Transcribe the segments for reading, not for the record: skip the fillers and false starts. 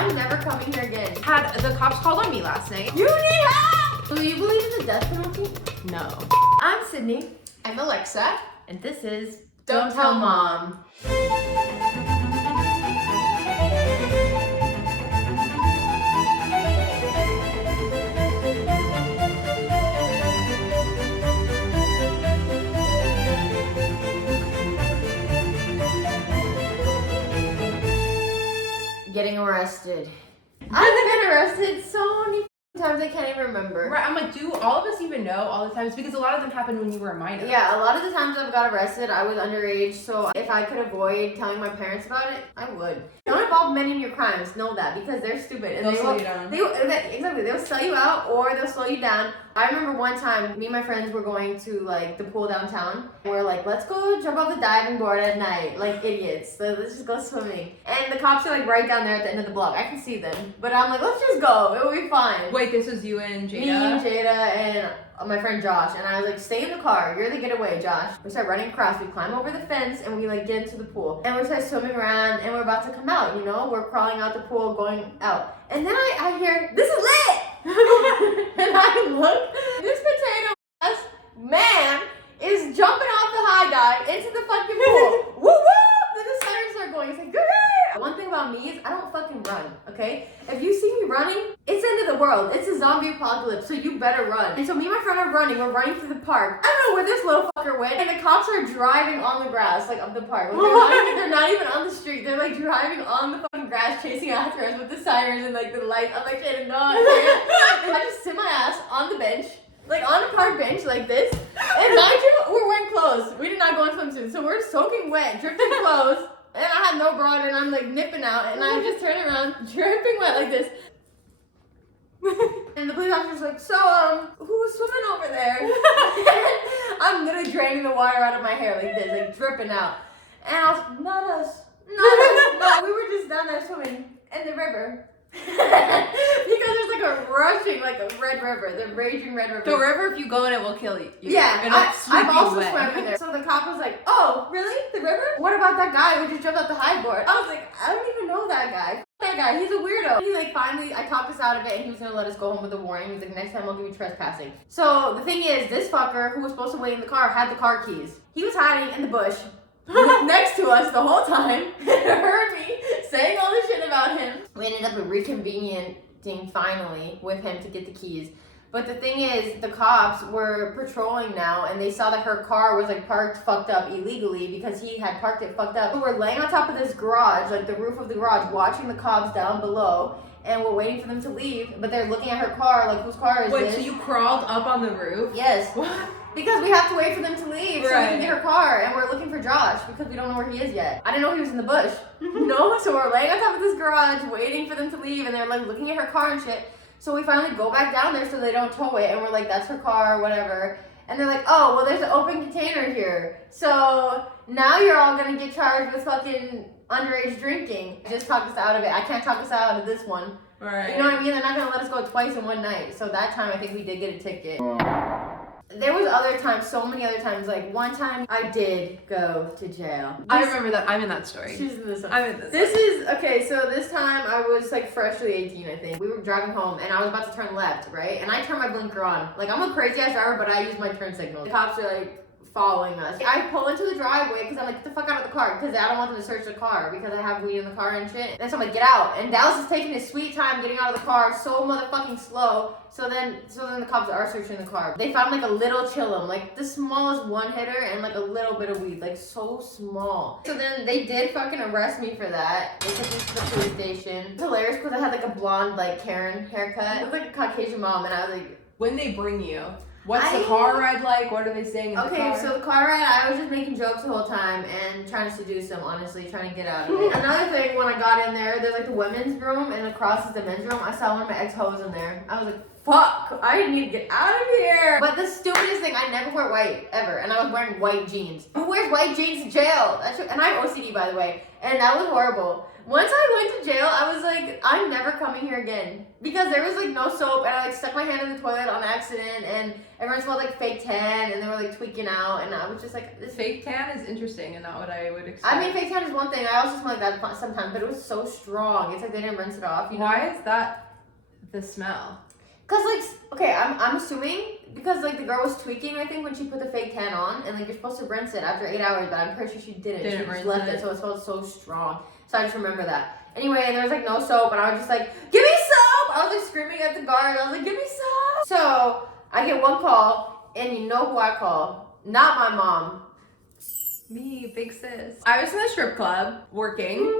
I'm never coming here again. Had the cops called on me last night. You need help! Do you believe in the death penalty? No. I'm Sydney. I'm Alexa. And this is Don't Tell Mom. Getting arrested. I've been arrested so many times I can't even remember. Right, I'm like, do all of us even know all the times? Because a lot of them happened when you were a minor. Yeah, a lot of the times I've got arrested, I was underage, so if I could avoid telling my parents about it, I would. Don't involve men in your crimes, know that, because they're stupid. And They'll they slow will, you down. Exactly, they'll sell you out or they'll slow you down. I remember one time, me and my friends were going to like the pool downtown. And we're like, let's go jump off the diving board at night, like idiots. So let's just go swimming. And the cops are like right down there at the end of the block. I can see them. But I'm like, let's just go, it will be fine. Wait, this was you and Jada? Me and Jada and my friend Josh, and I was like, stay in the car, you're the getaway, Josh. We start running across, we climb over the fence, and we like get into the pool. And we start swimming around, and we're about to come out, you know? We're crawling out the pool, going out. And then I hear, this is lit! And I look, this potato ass man is jumping off the high dive into the fucking pool. Woo woo! Then the sirens start going, it's like, grrr! One thing about me is I don't fucking run, okay? If you see me running, it's the end of the world. It's a zombie apocalypse, so you better run. And so me and my friend are running. We're running through the park. I don't know where this little fucker went. And the cops are driving on the grass, like, of the park. Like, they're not even on the street. They're, like, driving on the fucking grass, chasing after us with the sirens and, like, the lights. I'm like, shit, no, I can't. I just sit my ass on the bench, like, on a park bench, like this. And mind you, we're wearing clothes. We did not go in swimsuits. So we're soaking wet, dripping clothes. And I had no bra on and I'm like nipping out and I just turn around, dripping wet like this. And the police officer's like, so, who's swimming over there? I'm literally draining the water out of my hair like this, like dripping out. And I was like, not us. No, we were just down there swimming in the river. Because there's like a rushing, like a red river, the raging red river. The river, if you go in it, will kill you. Yeah, I've also wet. swam in there. So the cop was like, oh, really? The river? What about that guy who just jumped off the high board? I was like, I don't even know that guy. F that guy, he's a weirdo. He like finally, I talked us out of it and he was gonna let us go home with a warning. He was like, next time I'll give you trespassing. So the thing is, this fucker who was supposed to wait in the car had the car keys. He was hiding in the bush next to us the whole time and heard me saying all this shit about him. We ended up reconvening finally with him to get the keys. But the thing is, the cops were patrolling now and they saw that her car was like parked fucked up illegally because he had parked it fucked up. So we're laying on top of this garage, like the roof of the garage, watching the cops down below. And we're waiting for them to leave, but they're looking at her car, like, whose car is this? Wait, so you crawled up on the roof? Yes. Because we have to wait for them to leave so we can get her car, and we're looking for Josh because we don't know where he is yet. I didn't know he was in the bush. No, so we're laying on top of this garage waiting for them to leave, and they're like looking at her car and shit. So we finally go back down there so they don't tow it, and we're like, that's her car, whatever. And they're like, oh, well, there's an open container here. So now you're all gonna get charged with fucking underage drinking. Just talk us out of it. I can't talk us out of this one. Right. You know what I mean? They're not gonna let us go twice in one night. So that time I think we did get a ticket. There was other times, so many other times. Like one time I did go to jail. I remember that. I'm in that story. She's in this one. I'm in this. This is, okay, so this time I was like freshly 18, I think. We were driving home and I was about to turn left, right? And I turned my blinker on. Like, I'm a crazy ass driver, but I use my turn signal. The cops are like following us. I pull into the driveway because I'm like, get the fuck out of the car, because I don't want them to search the car because I have weed in the car and shit. And so I'm like, get out. And Dallas is taking his sweet time getting out of the car, so motherfucking slow. So then the cops are searching the car. They found like a little chillum, like the smallest one hitter and like a little bit of weed, like so small. So then they did fucking arrest me for that. They took me to the police station. It's hilarious because I had like a blonde like Karen haircut. I was like a Caucasian mom and I was like, when they bring you, what's the car ride like? What are they saying in the car? Okay, so the car ride, I was just making jokes the whole time and trying to seduce them, honestly, trying to get out of it. Another thing, when I got in there, there's like the women's room and across is the men's room. I saw one of my ex-hoes in there. I was like, fuck, I need to get out of here. But the stupidest thing, I never wear white, ever. And I was wearing white jeans. Who wears white jeans to jail? And I have OCD, by the way. And that was horrible. Once I went to jail, I was like, I'm never coming here again. Because there was like no soap, and I like stuck my hand in the toilet on accident, and everyone smelled like fake tan, and they were like tweaking out, and I was just like, this Fake tan is interesting and not what I would expect. I mean, fake tan is one thing. I also smell like that sometimes, but it was so strong. It's like they didn't rinse it off, you know? Why is that the smell? Cause like, okay, I'm assuming because like the girl was tweaking, I think, when she put the fake tan on, and like you're supposed to rinse it after 8 hours, but I'm pretty sure she didn't. She just left it, so it smelled so strong. So I just remember that. Anyway, and there was like no soap, and I was just like, give me soap! I was like screaming at the guard. I was like, give me soap! So I get one call, and you know who I call? Not my mom. Me, big sis. I was in the strip club working.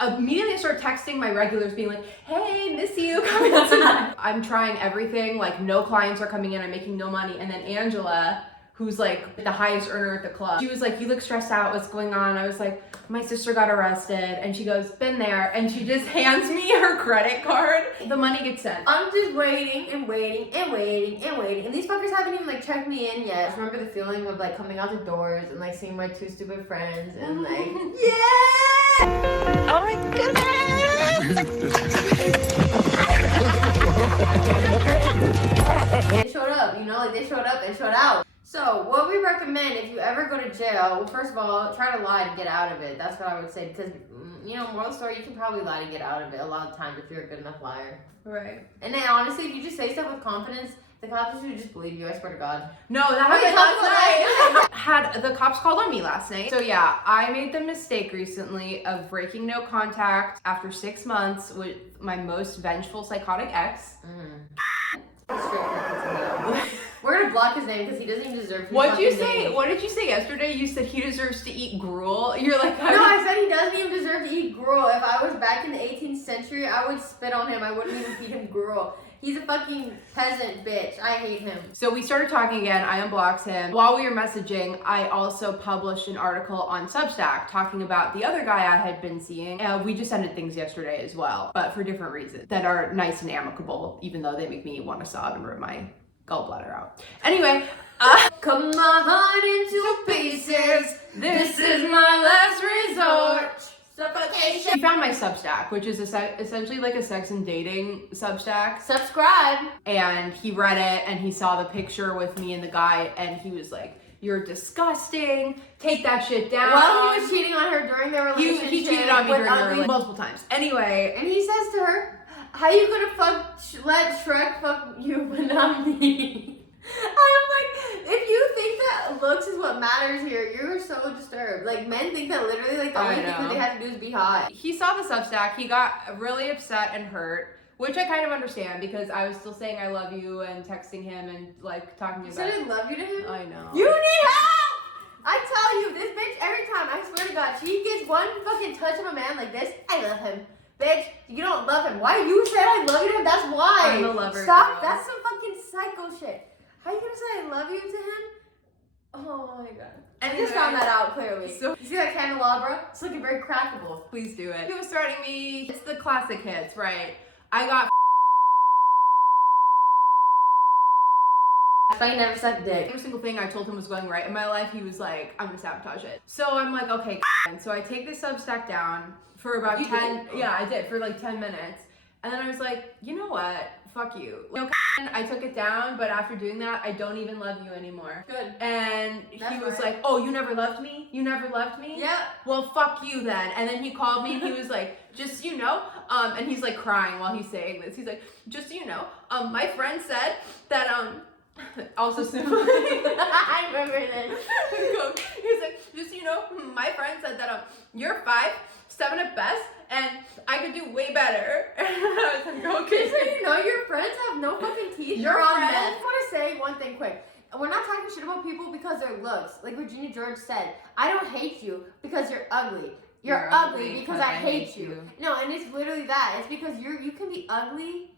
Immediately I start texting my regulars being like, hey, miss you, coming out tonight. I'm trying everything, like no clients are coming in, I'm making no money. And then Angela, who's like the highest earner at the club, she was like, you look stressed out, what's going on? I was like, my sister got arrested. And she goes, been there. And she just hands me her credit card. The money gets sent. I'm just waiting and waiting and waiting and waiting. And these fuckers haven't even like checked me in yet. I just remember the feeling of like coming out the doors and like seeing my two stupid friends and like, yeah! Oh my goodness! They showed up, you know, like they showed up and showed out. So what we recommend if you ever go to jail, well, first of all, try to lie to get out of it. That's what I would say because, you know, moral story, you can probably lie to get out of it a lot of times if you're a good enough liar. Right. And then honestly, if you just say stuff with confidence, the cops should just believe you, I swear to God. No, that happened last night. Had the cops called on me last night. So yeah, I made the mistake recently of breaking no contact after 6 months with my most vengeful psychotic ex. We're gonna block his name because he doesn't even deserve to be What'd you say? named. What did you say yesterday? You said he deserves to eat gruel. You're like, No, I said he doesn't even deserve to eat gruel. If I was back in the 18th century, I would spit on him. I wouldn't even feed him gruel. He's a fucking peasant bitch. I hate him. So we started talking again. I unblocked him. While we were messaging, I also published an article on Substack talking about the other guy I had been seeing. We just ended things yesterday as well, but for different reasons that are nice and amicable, even though they make me want to sob and rip my gallbladder out. Anyway, cut my heart into pieces. This is my last resort. Suffocation. he found my Substack, which is essentially like a sex and dating Substack. Subscribe. And he read it and he saw the picture with me and the guy and he was like, you're disgusting. Take that shit down. Well, he was cheating on her during their relationship. He cheated on me with during the ugly- relationship multiple times. Anyway. And he says to her, how you gonna let Shrek fuck you but not me? I'm like, if you think that looks is what matters here, you're so disturbed. Like, men think that literally, like, the only thing that they have to do is be hot. He saw the Substack, he got really upset and hurt, which I kind of understand because I was still saying I love you and texting him and, like, talking You about said I love you to him? I know. You need help! I tell you, this bitch, every time, I swear to God, she gets one fucking touch of a man like this, I love him. Bitch, you don't love him. Why? You said I love you to him, that's why. I'm a lover, Stop, girl. that's some fucking psycho shit. How you gonna say I love you to him? Oh my God. I just found that out clearly. So- you see that candelabra? It's looking very crackable. Please do it. He was starting me. It's the classic hits, right? I got I never sucked dick. every single thing I told him was going right in my life. He was like, I'm gonna sabotage it. So I'm like, okay. And so I take this Substack down for about You 10. did? Yeah, I did for like 10 minutes. And then I was like, you know what? Fuck you. I took it down, but after doing that, I don't even love you anymore. Good. And That's he was right. like, oh, you never loved me? You never loved me? Yeah. Well, fuck you then. And then he called me and he was like, just so you know, and he's like crying while he's saying this. He's like, just so you know, my friend said that, also simply, I remember this. he's like, just so you know, my friend said that, you're 5'7" at best, and I could do way better. And I was like, okay. Just so you know, your friends have no fucking teeth. Your You're on friends- meth. I just want to say one thing quick. We're not talking shit about people because their looks. Like Virginia George said, I don't hate you because you're ugly. You're ugly because I hate you. No, and it's literally that. It's because you can be ugly,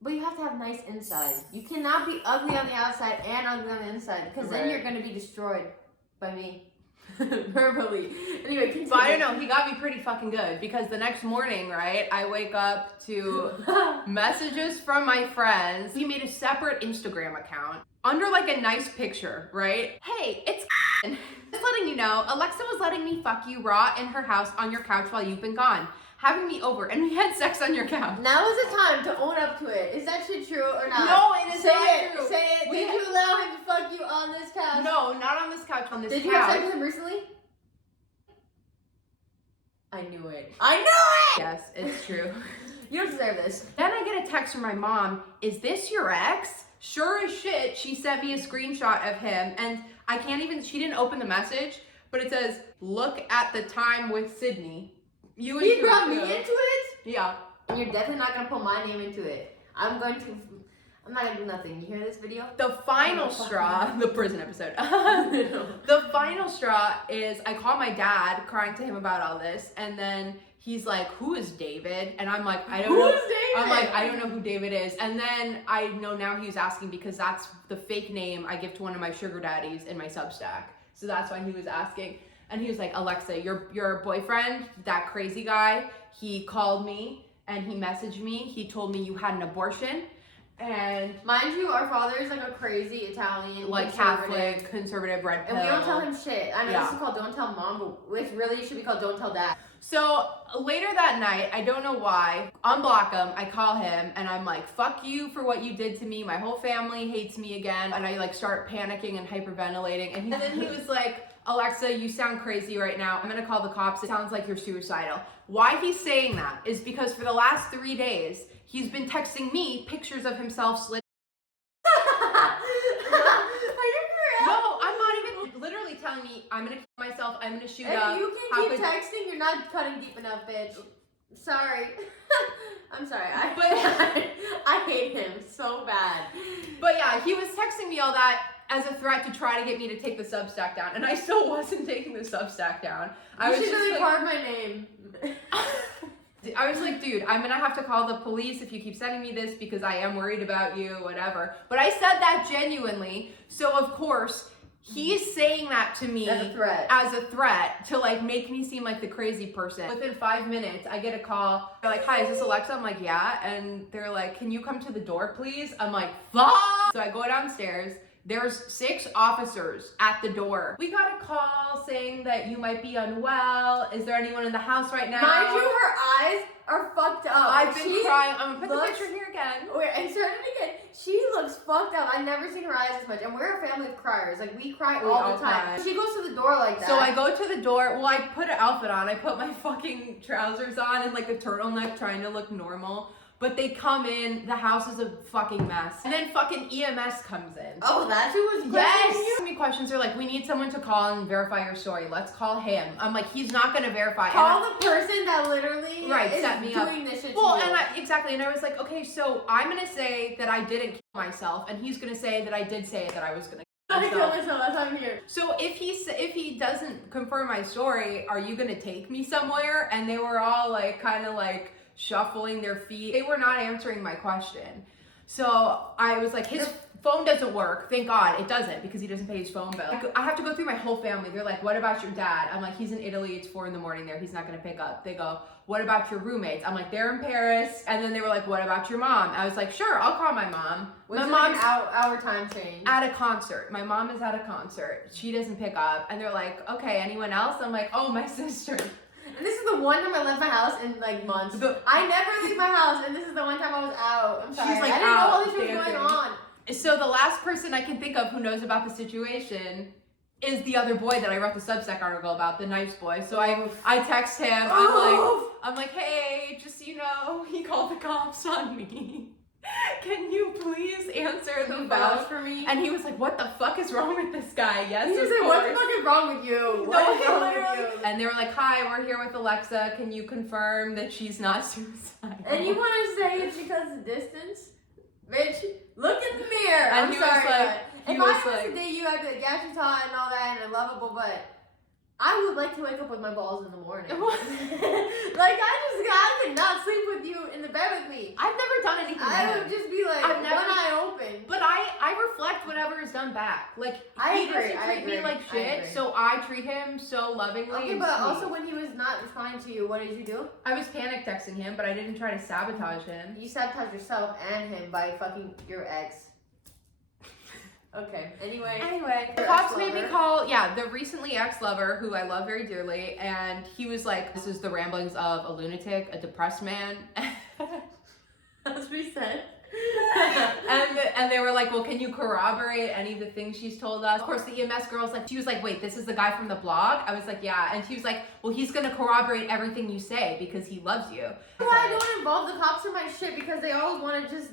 but you have to have nice inside. You cannot be ugly on the outside and ugly on the inside because then Right. you're going to be destroyed by me. Verbally. Anyway, continue. But I don't know, he got me pretty fucking good because the next morning, right, I wake up to messages from my friends. He made a separate Instagram account under like a nice picture, right? Hey, it's just letting you know, Alexa was letting me fuck you raw in her house on your couch while you've been gone. having me over and we had sex on your couch. Now is the time to own up to it. Is that shit true or not? No, it is say not it, true. Say it. Did you allow him to fuck you on this couch? No, not on this couch, on this couch. Did you have sex with him recently? I knew it. I knew it! Yes, it's true. You don't deserve this. Then I get a text from my mom, is this your ex? Sure as shit, she sent me a screenshot of him, and I can't even, she didn't open the message, but it says, look at the time with Sydney. You and He brought me Shuko. into it? Yeah. And you're definitely not gonna put my name into it. I'm not gonna do nothing. You hear this video? The final straw, the prison episode. The final straw is I call my dad, crying to him about all this, and then he's like, who is David? And I'm like, I don't know. Who is David? I'm like, I don't know who David is. And then I know now he was asking because that's the fake name I give to one of my sugar daddies in my Substack. So that's why he was asking. And he was like, Alexa, your boyfriend, that crazy guy, he called me and he messaged me. He told me you had an abortion. And mind you, our father is like a crazy Italian, like Catholic, conservative, red pill. And we don't tell him shit. I know Yeah. this is called Don't Tell Mom, but it really should be called Don't Tell Dad. So later that night, I don't know why, unblock him, I call him and I'm like, fuck you for what you did to me. My whole family hates me again. And I like start panicking and hyperventilating. And then he was like, Alexa, you sound crazy right now. I'm gonna call the cops. It sounds like you're suicidal. Why he's saying that is because for the last 3 days, he's been texting me pictures of himself slit. Are you for real? No, I'm not even literally telling me I'm gonna kill myself. I'm gonna shoot up. If you How can keep could- texting, you're not cutting deep enough, bitch. Sorry. I'm sorry. I hate him so bad. But yeah, he was texting me all that as a threat to try to get me to take the Substack down, and I still wasn't taking the Substack down. I You was should just really like, carve my name. I was like, dude, I'm gonna have to call the police if you keep sending me this because I am worried about you, whatever. But I said that genuinely, so of course he's saying that to me As a threat. to like make me seem like the crazy person. Within 5 minutes, I get a call. They're like, hi, is this Alexa? I'm like, yeah. And they're like, can you come to the door, please? I'm like, fuck. So I go downstairs. There's 6 officers at the door. We got a call saying that you might be unwell. Is there anyone in the house right now? Mind you, her eyes are fucked up. I've been She crying. I'm gonna put looks- the picture here again. Wait, insert it again. She looks fucked up. I've never seen her eyes as much. And we're a family of criers. Like, we cry We all all the time. cry. She goes to the door like that. So I go to the door. Well, I put an outfit on. I put my fucking trousers on and like a turtleneck trying to look normal. But they come in, the house is a fucking mess. And then fucking EMS comes in. Oh, that's who was Yes! questioning you? Me questions. They're like, we need someone to call and verify your story. Let's call him. I'm like, he's not gonna verify. Call the person that literally Right, is set me up. doing this shit Well, to you. and exactly, and I was like, okay, so I'm gonna say that I didn't kill myself, and he's gonna say that I did say that I was gonna I kill kill myself. myself. That's why I'm here. So if he doesn't confirm my story, are you gonna take me somewhere? And they were all like, kind of like shuffling their feet. They were not answering my question. So I was like, his phone doesn't work. Thank God it doesn't because he doesn't pay his phone bill. I have to go through my whole family. They're like, what about your dad? I'm like, he's in Italy. It's 4 a.m. there. He's not going to pick up. They go, what about your roommates? I'm like, they're in Paris. And then they were like, what about your mom? I was like, sure, I'll call my mom. Which My is like mom's an hour time change. at a concert. My mom is at a concert. She doesn't pick up. And they're like, okay, anyone else? I'm like, oh, my sister. And this is the one time I left my house in like months. I never leave my house, and this is the one time I was out. I'm sorry. She's, like, I didn't know out all this was going dancing. on. So the last person I can think of who knows about the situation is the other boy that I wrote the Substack article about, the nice boy. So I text him. I'm like, hey, just so you know, he called the cops on me. Can you please answer the Can you phone? vouch for me? And he was like, what the fuck is wrong with this guy? Yes, He just of said, what the course. fuck is wrong with you? No, What is he wrong with literally. you? And they were like, hi, we're here with Alexa. Can you confirm that she's not suicidal? And you want to say it's because of distance? Bitch, look in the mirror. And I'm he was sorry, like- but he if was I was like- to date you, I'd be like, yeah, she's hot and all that and lovable, but I would like to wake up with my balls in the morning. Like, I could not sleep with you in the bed with me. I've never done anything to I him. would just be like, I've never- one eye open. But I reflect whatever is done back. Like, I he agree, doesn't I treat me agree, like I shit, agree. so I treat him so lovingly Okay, and but sweet. also when he was not responding to you, what did you do? I was panic texting him, but I didn't try to sabotage him. You sabotaged yourself and him by fucking your ex. Okay. Anyway, the your cops made me ex-lover. call, the recently ex-lover, who I love very dearly, and he was like, this is the ramblings of a lunatic, a depressed man. That's what he said. and they were like, well, can you corroborate any of the things she's told us? Of course, the EMS girl's like, she was like, wait, this is the guy from the blog? I was like, yeah. And she was like, well, he's gonna corroborate everything you say because he loves you. Why I don't involve the cops in my shit, because they always want to just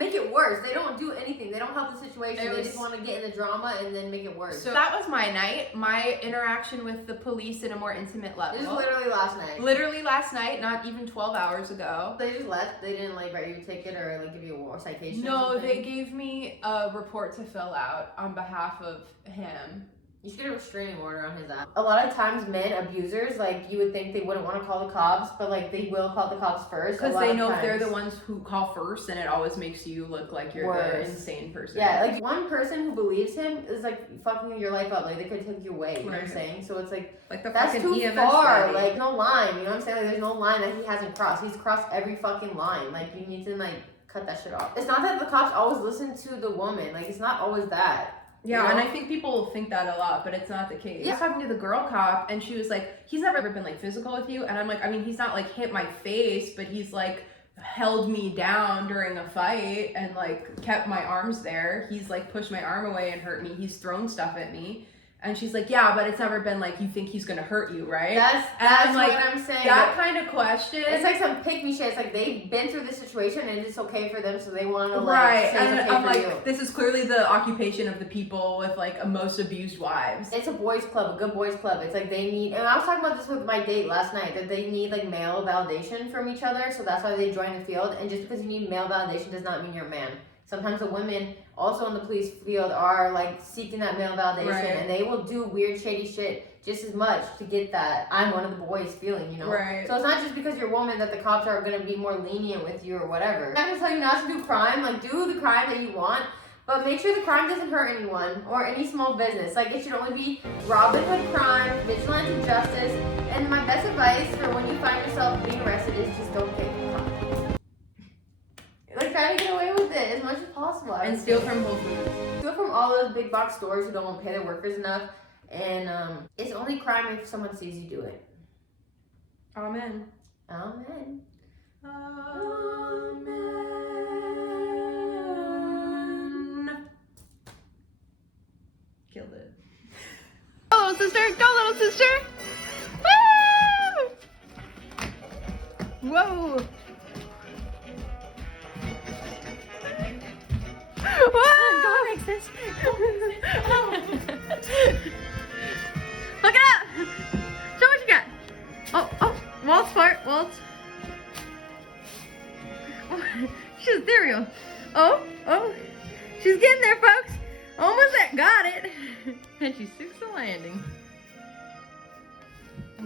make it worse. They don't do anything. They don't help the situation. They just want to get in the drama and then make it worse. So that was my night, my interaction with the police in a more intimate level. This was literally last night. Literally last night, not even 12 hours ago. They just left. They didn't like write you a ticket or like give you a citation. No, they gave me a report to fill out on behalf of him. You should get a restraining order on his ass. A lot of times, men abusers, like, you would think they wouldn't want to call the cops, but like they will call the cops first. Because they know if they're the ones who call first, and it always makes you look like you're the insane person. Yeah, like one person who believes him is like fucking your life up. Like they could take you away. You know what I'm saying? So it's like the that's fucking too EMS far. lady. Like no line. You know what I'm saying? Like there's no line that he hasn't crossed. He's crossed every fucking line. Like you need to like cut that shit off. It's not that the cops always listen to the woman. Like it's not always that. Yeah, you know? and I think people think that a lot, but it's not the case. Yeah. I was talking to the girl cop, and she was like, he's never ever been like physical with you. And I'm like, I mean, he's not like hit my face, but he's like held me down during a fight and like kept my arms there. He's like pushed my arm away and hurt me. He's thrown stuff at me. And she's like, yeah, but it's never been like, you think he's gonna hurt you, right? That's like, what I'm saying. That kind of question. It's like some pick me shit. It's like they've been through this situation and it's okay for them, so they want to right. say And it's okay I'm for like, you. this is clearly the occupation of the people with like most abused wives. It's a boys club, a good boys club. It's like they need, and I was talking about this with my date last night, that they need like male validation from each other, so that's why they join the field. And just because you need male validation does not mean you're a man. Sometimes the women also in the police field are like seeking that male validation, right. and they will do weird shady shit just as much to get that I'm one of the boys feeling, you know? Right. So it's not just because you're a woman that the cops are going to be more lenient with you or whatever. I'm not going to tell you not to do crime. Like, do the crime that you want, but make sure the crime doesn't hurt anyone or any small business. Like, it should only be Robin Hood crime, vigilante justice, and my best advice for when you find yourself being arrested is just don't pay for crime. Like, try to get away with it as much as possible. And steal from Whole Foods. Steal from all those big box stores who don't pay their workers enough. And it's only crime if someone sees you do it. Amen. Amen. Amen. Killed it. Go, little sister. Go, little sister. Woo! Whoa. Whoa! Go, Alexis. Look it up. Show what you got. Oh, Walt's part. Walt's. She's ethereal. Oh, she's getting there, folks. Almost there. Got it. And she sticks the landing.